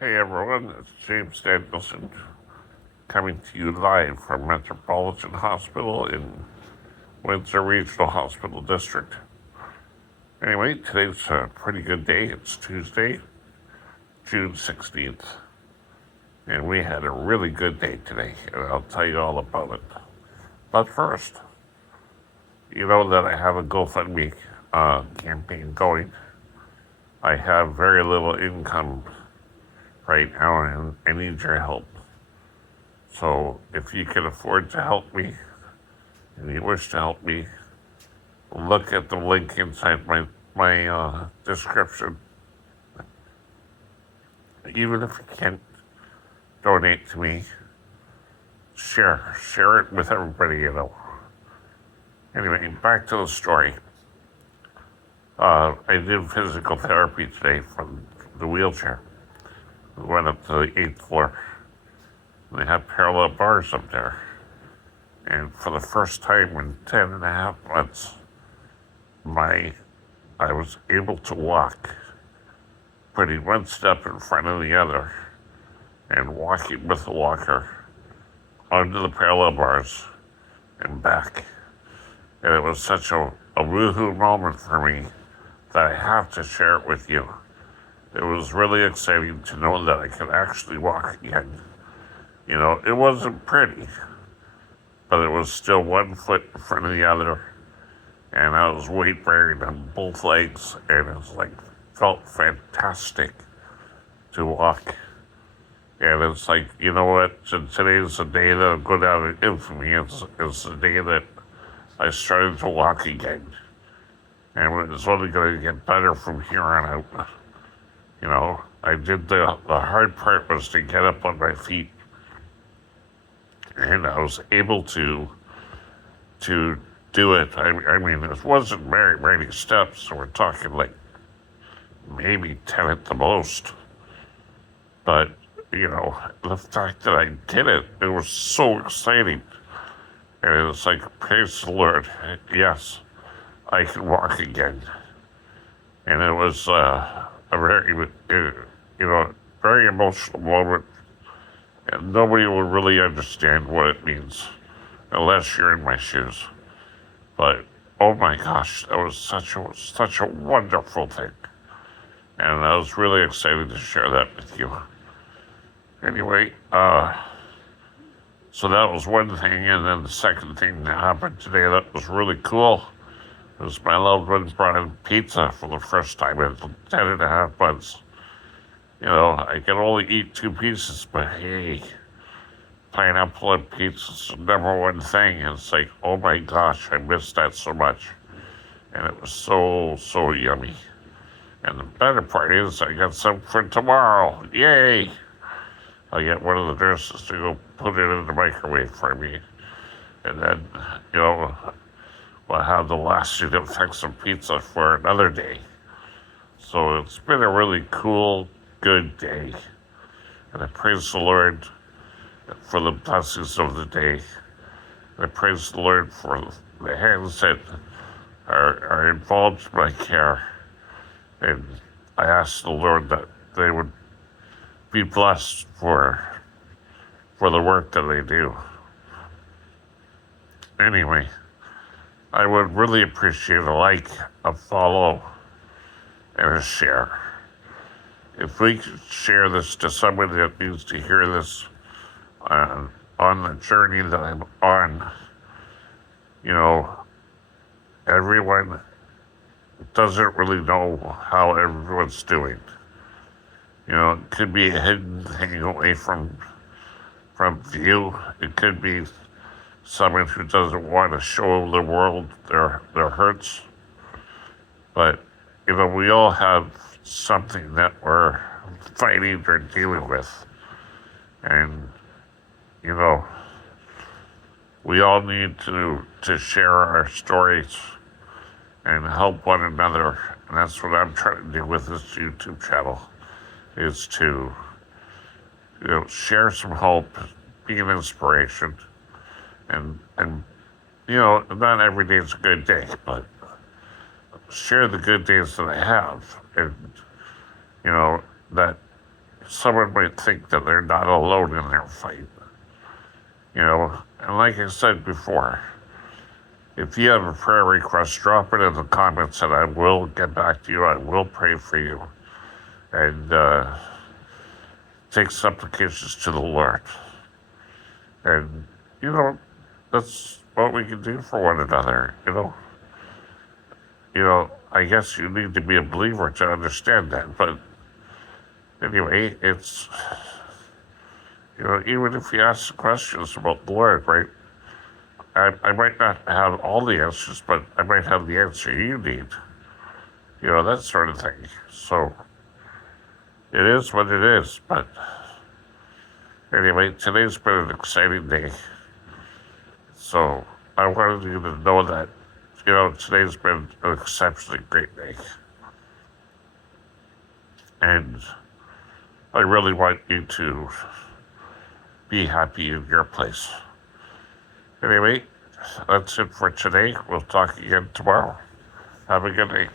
Hey everyone, it's James Danielson coming to you live from Metropolitan Hospital in Windsor Regional Hospital District. Anyway, today's a pretty good day. It's Tuesday, June 16th, and we had a really good day today, and I'll tell you all about it. But first, you know that I have a GoFundMe campaign going. I have very little income right now, and I need your help. So if you can afford to help me and you wish to help me, look at the link inside my description. Even if you can't donate to me, share it with everybody you know. Anyway, back to the story. I did physical therapy today from the wheelchair. We went up to the 8th floor. They have parallel bars up there. And for the first time in 10 and a half months, I was able to walk, putting one step in front of the other and walking with the walker onto the parallel bars and back. And it was such a woohoo moment for me that I have to share it with you. It was really exciting to know that I could actually walk again. You know, it wasn't pretty, but it was still one foot in front of the other, and I was weight bearing on both legs, and it was like, felt fantastic to walk. And it's like, you know what, today's the day that'll go down in infamy. It's the day that I started to walk again. And it's only going to get better from here on out. You know, I did the hard part was to get up on my feet. And I was able to do it. I mean, it wasn't very many steps, so we're talking like maybe 10 at the most. But, you know, the fact that I did it, it was so exciting. And it was like, praise the Lord, yes, I can walk again. And it was a very, very emotional moment. And nobody will really understand what it means unless you're in my shoes. But oh my gosh, that was such a wonderful thing. And I was really excited to share that with you. Anyway, so that was one thing, and then the second thing that happened today that was really cool was my loved one brought in pizza for the first time in 10 and a half months. You know, I can only eat 2 pieces, but hey, pineapple and pizza is the number one thing. And it's like, oh my gosh, I missed that so much. And it was so yummy. And the better part is I got some for tomorrow. Yay! I'll get one of the nurses to go put it in the microwave for me. And then, you know, we'll have the lasting effects of pizza for another day. So it's been a really cool, good day. And I praise the Lord for the blessings of the day. And I praise the Lord for the hands that are involved in my care. And I ask the Lord that they would be blessed for the work that they do. Anyway, I would really appreciate a like, a follow, and a share. If we could share this to somebody that needs to hear this on the journey that I'm on, you know, everyone doesn't really know how everyone's doing. You know, it could be a hidden thing away from view. It could be someone who doesn't want to show the world their hurts. But, you know, we all have something that we're fighting or dealing with. And, you know, we all need to share our stories and help one another. And that's what I'm trying to do with this YouTube channel, is to, you know, share some hope, be an inspiration, and you know, not every day is a good day, but share the good days that I have, and you know, that someone might think that they're not alone in their fight. And like I said before, if you have a prayer request, drop it in the comments and I will get back to you. I will pray for you and take supplications to the Lord. And, that's what we can do for one another, I guess you need to be a believer to understand that. But anyway, it's, even if you ask questions about the Lord, right? I might not have all the answers, but I might have the answer you need. That sort of thing. So it is what it is. But anyway, today's been an exciting day. So I wanted you to know that, today's been an exceptionally great day. And I really want you to be happy in your place. Anyway, that's it for today. We'll talk again tomorrow. Have a good day.